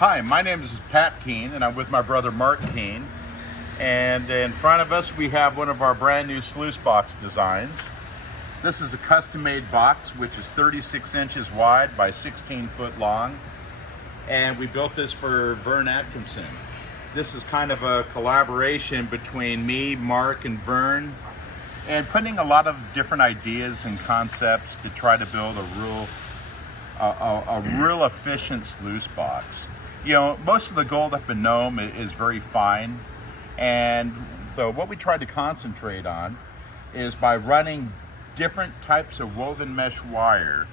Hi, my name is Pat Keene, and I'm with my brother Mark Keene. And in front of us, we have one of our brand new sluice box designs. This is a custom-made box, which is 36 inches wide by 16 foot long. And we built this for Vern Atkinson. This is kind of a collaboration between me, Mark, and Vern, and putting a lot of different ideas and concepts to try to build a real efficient sluice box. You know, most of the gold up in Nome is very fine, and what we tried to concentrate on is by running different types of woven mesh wire,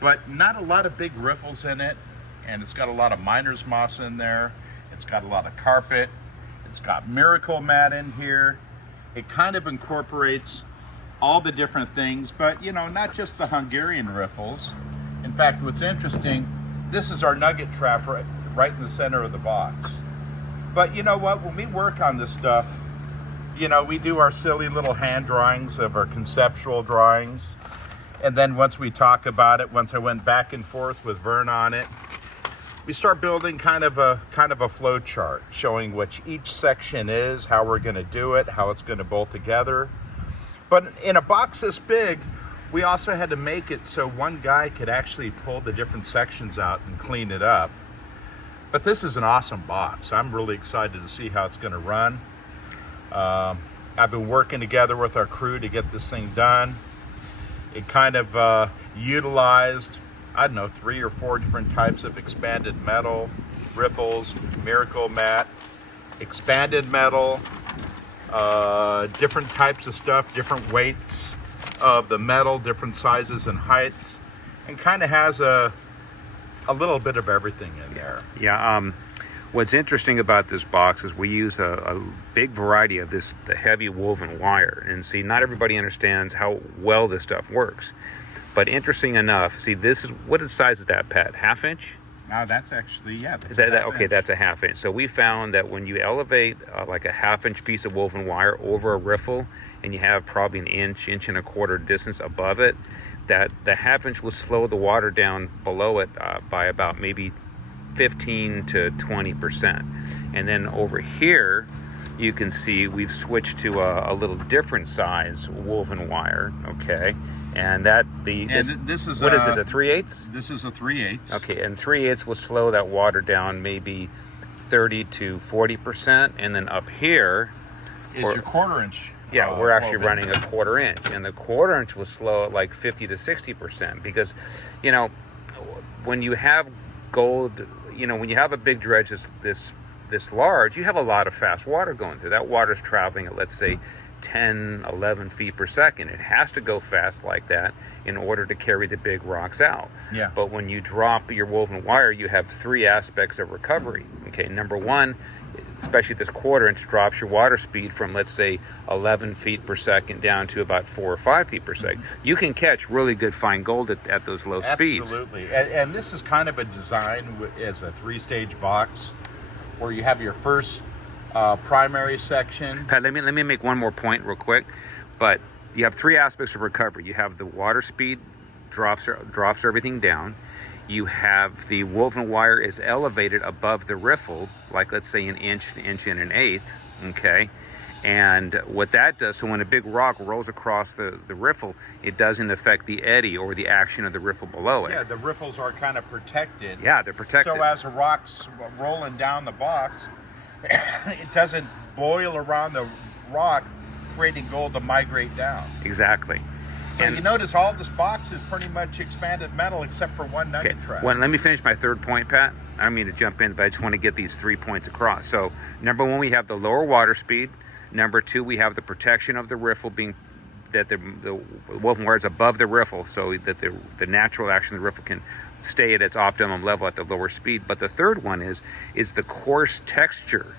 but not a lot of big riffles in it, and it's got a lot of miner's moss in there. It's got a lot of carpet. It's got miracle mat in here. It kind of incorporates all the different things, but you know, not just the Hungarian riffles. In fact, what's interesting, this is our nugget trap right in the center of the box. But you know what, when we work on this stuff, you know, we do our silly little hand drawings of our conceptual drawings. And then once we talk about it, once I went back and forth with Vern on it, we start building kind of a flow chart showing what each section is, how we're gonna do it, how it's gonna bolt together. But in a box this big, we also had to make it so one guy could actually pull the different sections out and clean it up. But this is an awesome box. I'm really excited to see how it's gonna run. I've been working together with our crew to get this thing done. It kind of utilized, I don't know, 3 or 4 different types of expanded metal, riffles, miracle mat, expanded metal, different types of stuff, different weights of the metal, different sizes and heights, and kind of has a little bit of everything in there. Yeah, what's interesting about this box is we use a big variety of the heavy woven wire. And see, not everybody understands how well this stuff works. But interesting enough, see, this is, what size is that, Pat? 1/2 inch? Now that's actually, yeah. That's okay, that's a 1/2 inch. So we found that when you elevate like a 1/2 inch piece of woven wire over a riffle, and you have probably an inch and a quarter distance above it, that the 1/2 inch will slow the water down below it by about maybe 15 to 20%. And then over here, you can see we've switched to a little different size woven wire, okay? And this is what is it, a 3/8? This is a 3/8. Okay, and 3/8 will slow that water down maybe 30 to 40%. And then up here is your 1/4 inch. Yeah, we're actually running a 1/4 inch, and the 1/4 inch will slow it like 50 to 60%, because, you know, when you have gold, you know, when you have a big dredge this large, you have a lot of fast water going through. That water's traveling at, let's say, 10, 11 feet per second. It has to go fast like that in order to carry the big rocks out. Yeah. But when you drop your woven wire, you have 3 aspects of recovery. Okay, number one, especially this 1/4 inch, drops your water speed from, let's say, 11 feet per second down to about 4 or 5 feet per second. You can catch really good fine gold at those low speeds. Absolutely. And this is kind of a design as a 3-stage box, where you have your first primary section. Pat, let me make one more point real quick. But you have 3 aspects of recovery. You have the water speed drops everything down. You have the woven wire is elevated above the riffle, like let's say an inch and an eighth, okay? And what that does, so when a big rock rolls across the riffle, it doesn't affect the eddy or the action of the riffle below it. Yeah, the riffles are kind of protected. Yeah, they're protected. So as the rock's rolling down the box, it doesn't boil around the rock, creating gold to migrate down. Exactly. So you notice all this box is pretty much expanded metal except for one nugget trap. Well, let me finish my 3rd point, Pat. I don't mean to jump in, but I just want to get these 3 points across. So number 1, we have the lower water speed. Number 2, we have the protection of the riffle, being that the woven wire is above the riffle, so that the natural action of the riffle can stay at its optimum level at the lower speed. But the 3rd one is the coarse texture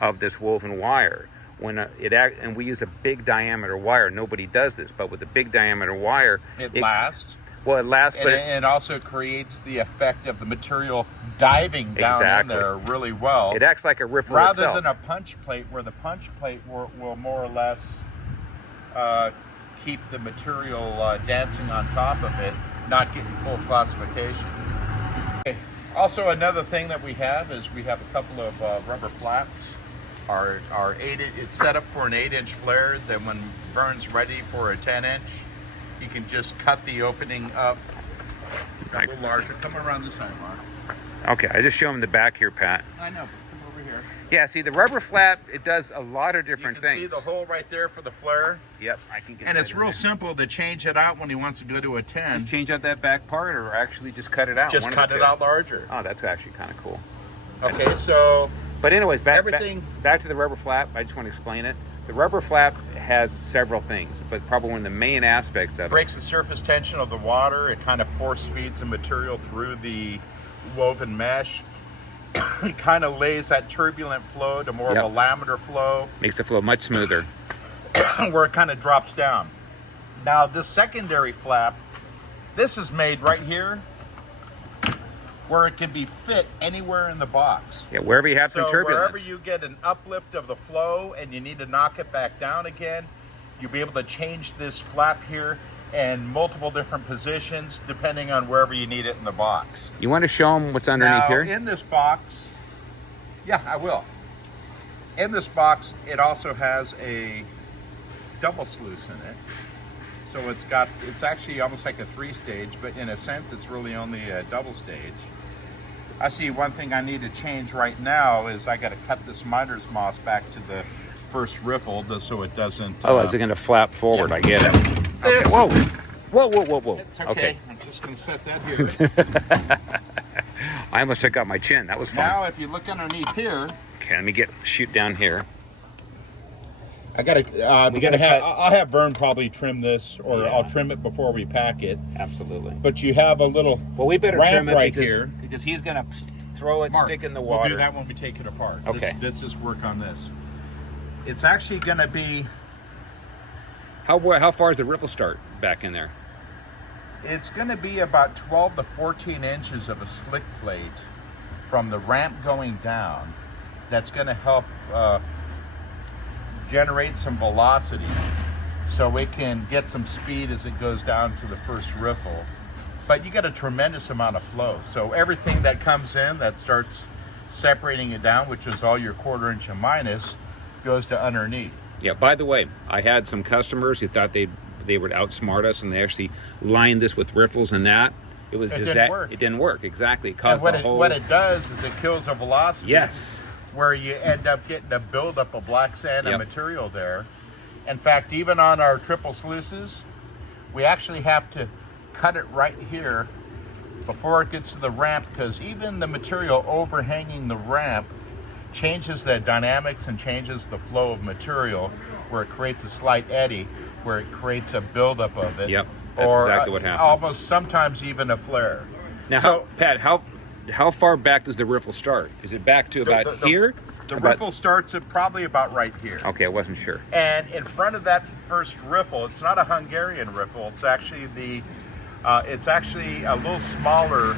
of this woven wire. When and we use a big diameter wire. Nobody does this, but with a big diameter wire, it lasts. Well, it lasts, but it also creates the effect of the material diving down in there really well. It acts like a riffle rather itself. than a punch plate, where the punch plate will more or less keep the material dancing on top of it, not getting full classification. Okay. Also, another thing that we have is we have a couple of rubber flaps. Our it's set up for an 8-inch flare. Then when Vern's ready for a 10-inch, you can just cut the opening up a little larger. Come around this side, Mark. Okay, I just show him the back here, Pat. I know, but come over here. Yeah, see the rubber flap, it does a lot of different You can things. see the hole right there for the flare. Yep, I can get And that it's in real there. simple to change it out when he wants to go to a 10. Just change out that back part or actually just cut it out. Just one of cut the it two. out larger. Oh, that's actually kind of cool. Okay, so But anyways, back to the rubber flap. I just want to explain it. The rubber flap has several things, but probably one of the main aspects of it. breaks the surface tension of the water. It kind of force feeds the material through the woven mesh. It kind of lays that turbulent flow to more of a laminar flow Makes the flow much smoother. where it kind of drops down. Now this secondary flap, this is made right here where it can be fit anywhere in the box. Yeah, wherever you have some So turbulence. wherever you get an uplift of the flow and you need to knock it back down again, you'll be able to change this flap here in multiple different positions depending on wherever you need it in the box. You want to show them what's underneath Now, here? in this box, yeah, I will. In this box, it also has a double sluice in it. So it's actually almost like a 3-stage, but in a sense, it's really only a double stage. I see one thing I need to change right now is I got to cut this miner's moss back to the first riffle so it doesn't. Oh, is it going to flap forward? yeah. I get it. This- Okay. Whoa. It's okay. I'm just going to set that here. I almost took out my chin. That was fun. Now, if you look underneath here, Okay, let me shoot down here. I gotta. I'll have Vern probably trim this, or Yeah. I'll trim it before we pack it. Absolutely. But you have a little. Well, we better ramp trim it right because, here. because he's going to throw it, Mark, stick in the we'll water. do that when we take it apart. Okay. Let's just work on this. It's actually going to be. How far is the riffle start back in there? It's going to be about 12 to 14 inches of a slick plate from the ramp going down. That's going to help generate some velocity, so it can get some speed as it goes down to the first riffle. But you got a tremendous amount of flow. So everything that comes in that starts separating it down, which is all your 1/4 inch and minus, goes to underneath. Yeah, by the way, I had some customers who thought they would outsmart us, and they actually lined this with riffles and that. It didn't work. It didn't work, exactly. It And caused what it does is it kills the velocity. Yes. Where you end up getting a buildup of black sand and Yep. material there. In fact, even on our triple sluices, we actually have to cut it right here before it gets to the ramp, because even the material overhanging the ramp changes the dynamics and changes the flow of material, where it creates a slight eddy, where it creates a buildup of it. Yep, that's or exactly what happened. almost sometimes even a flare. Now, Pat, how far back does the riffle start? Is it back to about here? The riffle starts at probably about right here. Okay, I wasn't sure. And in front of that first riffle, it's not a Hungarian riffle. It's actually it's actually a little smaller.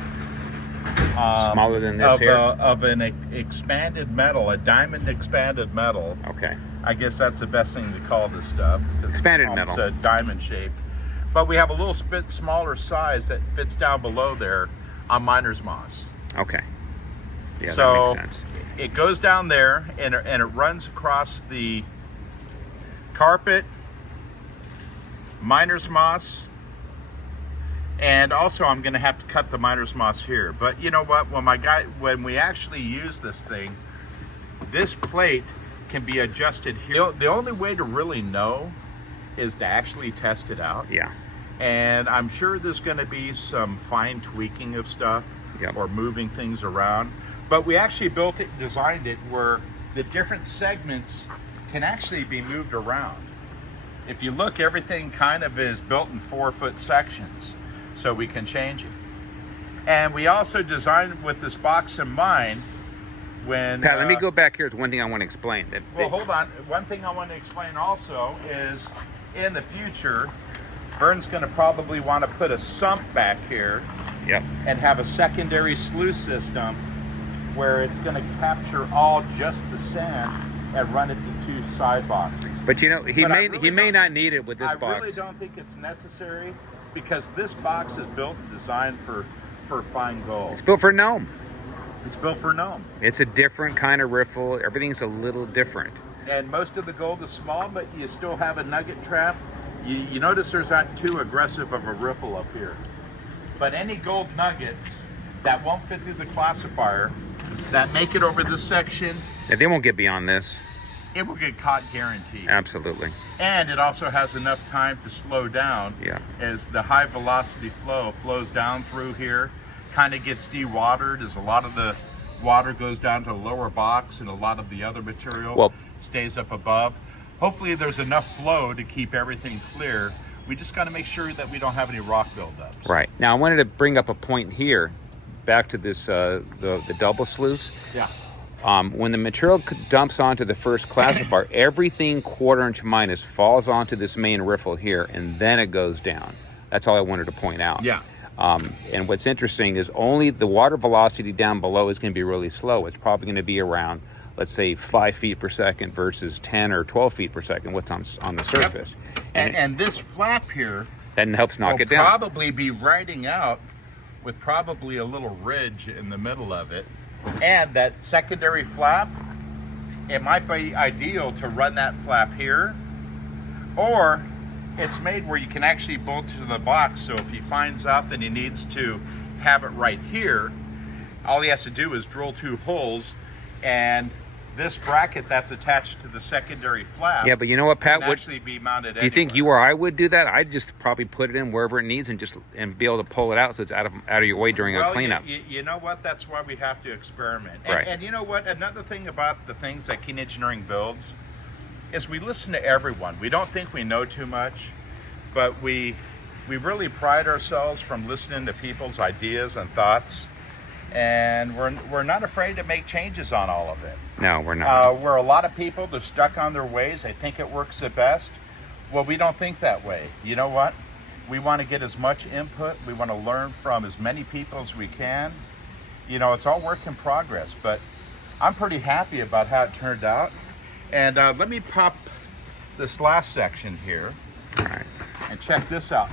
Smaller than this here? Of an expanded metal, a diamond expanded metal. Okay. I guess that's the best thing to call this stuff. 'Cause Expanded it's almost metal. a diamond shape. But we have a little bit smaller size that fits down below there on miner's moss. Okay. Yeah, So that makes sense. it goes down there and it runs across the carpet, miner's moss, and also I'm going to have to cut the miner's moss here. But you know what? When we actually use this thing, this plate can be adjusted here. The only way to really know is to actually test it out. Yeah. And I'm sure there's going to be some fine tweaking of stuff. Yep. Or moving things around. But we actually designed it where the different segments can actually be moved around. If you look, everything kind of is built in 4-foot sections, so we can change it. And we also designed with this box in mind when... Pat, let me go back here. There's one thing I want to explain. Well, hold on. One thing I want to explain also is in the future, Vern's going to probably want to put a sump back here. Yep. And have a secondary sluice system where it's going to capture all just the sand and run it to 2 side boxes. But you know, he may not need it with this I box. really don't think it's necessary, because this box is built and designed for fine gold. It's built for Nome. It's built for Nome. It's a different kind of riffle. Everything's a little different. And most of the gold is small, but you still have a nugget trap. You notice there's not too aggressive of a riffle up here. But any gold nuggets that won't fit through the classifier, that make it over this section, And they won't get beyond this. it will get caught guaranteed. Absolutely. And it also has enough time to slow down Yeah. as the high velocity flow flows down through here, kind of gets dewatered as a lot of the water goes down to the lower box and a lot of the other material stays up above. Hopefully there's enough flow to keep everything clear. We just got to make sure that we don't have any rock buildups. Right. Now I wanted to bring up a point here, back to this the double sluice. Yeah. When the material dumps onto the first classifier, everything 1/4 inch minus falls onto this main riffle here, and then it goes down. That's all I wanted to point out. Yeah. And what's interesting is only the water velocity down below is going to be really slow. It's probably going to be around, let's say, 5 feet per second versus 10 or 12 feet per second, what's on the surface. Yep. And this flap here that helps knock will it down. probably be riding out with probably a little ridge in the middle of it. And that secondary flap, it might be ideal to run that flap here, or it's made where you can actually bolt to the box. So if he finds out that he needs to have it right here, all he has to do is drill 2 holes, and this bracket that's attached to the secondary flap, Yeah, but you know what, Pat? can actually be mounted Do you think you or I would do that? I'd just probably put it in wherever it needs and be able to pull it out so it's out of your way during a cleanup. You know what? That's why we have to experiment. Right. And you know what? Another thing about the things that Keen Engineering builds is we listen to everyone. We don't think we know too much, but we really pride ourselves from listening to people's ideas and thoughts, and we're not afraid to make changes on all of it. No, we're not. Where a lot of people, they're stuck on their ways. They think it works the best. Well, we don't think that way. You know what? We want to get as much input. We want to learn from as many people as we can. You know, it's all work in progress, but I'm pretty happy about how it turned out. And let me pop this last section here. All right. And check this out.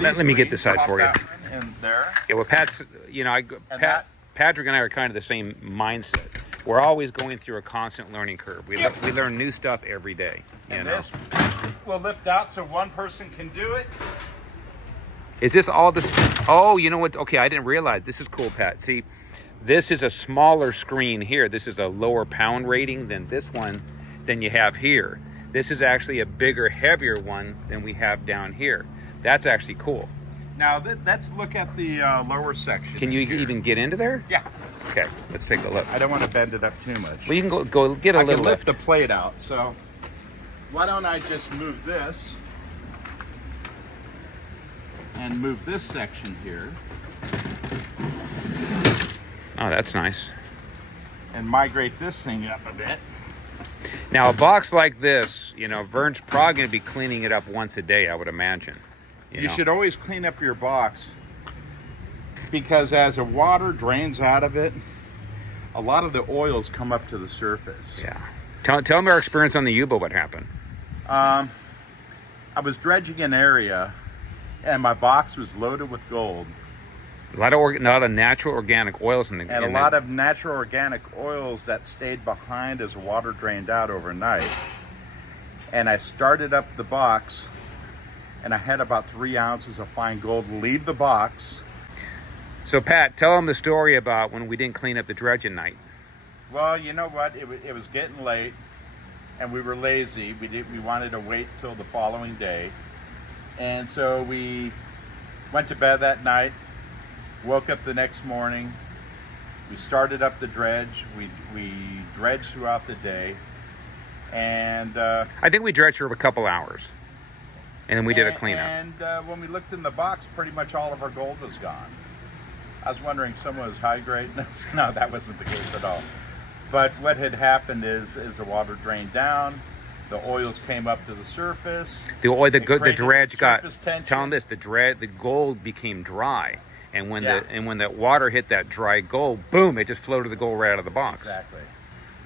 Let me get this side Pop for you. that one in there. Yeah, well, Pat's, Patrick and I are kind of the same mindset. We're always going through a constant learning curve. We learn new stuff every day. And this will lift out so one person can do it. Is this all this? Oh, you know what? Okay, I didn't realize. This is cool, Pat. See, this is a smaller screen here. This is a lower pound rating than this one than you have here. This is actually a bigger, heavier one than we have down here. That's actually cool. Now, let's look at the lower section. Can you even get into there? Yeah. Okay, let's take a look. I don't want to bend it up too much. Well, you can go get a I little can lift lift. the plate out, so why don't I just move this and move this section here Oh, that's nice. and migrate this thing up a bit. Now, a box like this, you know, Vern's probably going to be cleaning it up once a day, I would imagine. You know? should always clean up your box, because as the water drains out of it, a lot of the oils come up to the surface. Yeah. Tell me our experience on the U-boat, what happened. I was dredging an area, and my box was loaded with gold. A lot of natural organic oils in the And a lot of natural organic oils that stayed behind as water drained out overnight. And I started up the box, and I had about 3 ounces of fine gold leave the box. So, Pat, tell them the story about when we didn't clean up the dredge at night. Well, you know what? It was getting late, and we were lazy. We wanted to wait till the following day. And so we went to bed that night, woke up the next morning. We started up the dredge. We dredged throughout the day. And I think we dredged for a couple hours. And then we did a cleanup. And when we looked in the box, pretty much all of our gold was gone. I was wondering if someone was high grade. No, that wasn't the case at all. But what had happened is the water drained down, the oils came up to the surface. The dredge got. Surface tension. Tell them this: the gold became dry, and when the water hit that dry gold, boom! It just floated the gold right out of the box. Exactly.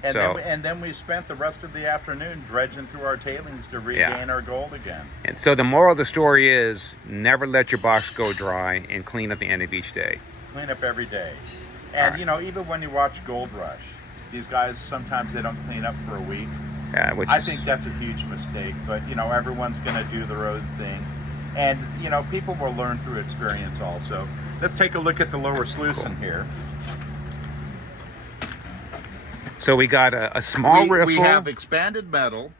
And, So- then we spent the rest of the afternoon dredging through our tailings to regain our gold again. And so the moral of the story is: never let your box go dry, and clean at the end of each day. Clean up every day. And Right. you know, even when you watch Gold Rush, these guys sometimes they don't clean up for a week. Yeah, which I think that's a huge mistake, but you know, everyone's going to do their own thing. And you know, people will learn through experience also. Let's take a look at the lower sluice in here. so we got a small riffle. We have expanded metal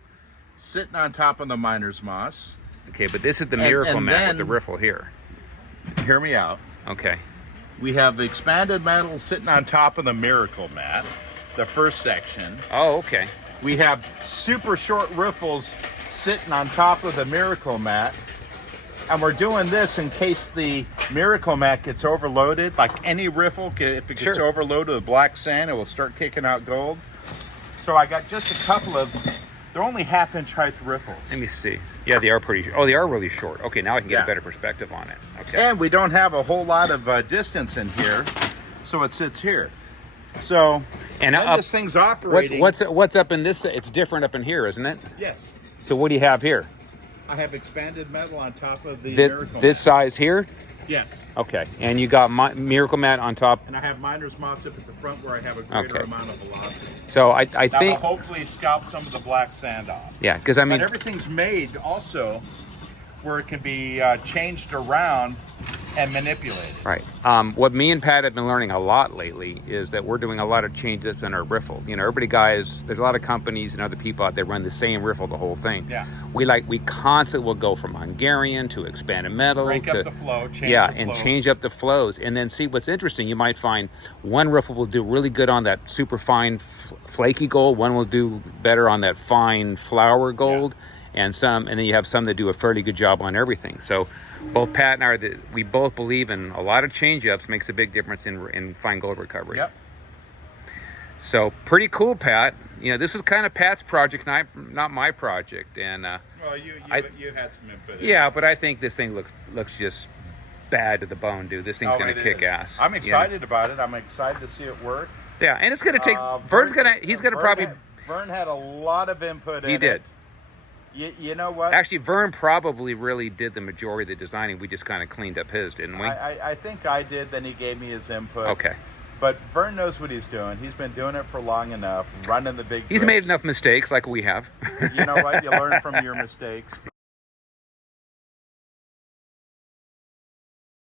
sitting on top of the miner's moss. Okay, but this is the miracle and mat then- with the riffle here. Hear me out. Okay. We have the expanded metal sitting on top of the miracle mat, the first section. Oh, okay. We have super short riffles sitting on top of the miracle mat. And we're doing this in case the miracle mat gets overloaded. Like any riffle, if it gets Sure. overloaded with black sand, it will start kicking out gold. So I got just a couple of, they're only 1/2 inch height riffles. Let me see. Yeah, they are pretty. Oh, they are really short. Okay, now I can get Yeah. a better perspective on it. Okay. And we don't have a whole lot of distance in here, so it sits here. So And when up- this thing's operating, what's up in this? It's different up in here, isn't it? yes, So what do you have here? I have expanded metal on top of the This, miracle this mat. size here? Yes, Okay. And you got miracle mat on top. and I have miner's moss up at the front where I have a greater Okay. amount of velocity. So I That will think, hopefully scalp some of the black sand off. yeah, because I mean, But everything's made also where it can be changed around and manipulated. right. What me and Pat have been learning a lot lately is that we're doing a lot of changes in our riffle. You know, there's a lot of companies and other people out there run the same riffle the whole thing. Yeah. We constantly will go from Hungarian to expanded metal Break to up the flow, change yeah, the and flow. change up the flows. And then see what's interesting. You might find one riffle will do really good on that super fine flaky gold. One will do better on that fine flower gold, and then you have some that do a fairly good job on everything. So both Pat and I, we both believe in a lot of change-ups makes a big difference in fine gold recovery. Yep. So pretty cool, Pat. You know, this was kind of Pat's project, not my project. And Well, you had some input. in yeah, it. but I think this thing looks just bad to the bone, dude. This thing's Oh, gonna it kick is. ass. I'm you know? excited about it. I'm excited to see it work. Yeah, and it's gonna take. He's gonna Vern probably. Vern had a lot of input in it. He did. You know what? Actually, Vern probably really did the majority of the designing. We just kind of cleaned up his, didn't we? I think I did. Then he gave me his input. Okay. But Vern knows what he's doing. He's been doing it for long enough, running the big. He's made dredges. enough mistakes, like we have. You know what? You learn from your mistakes.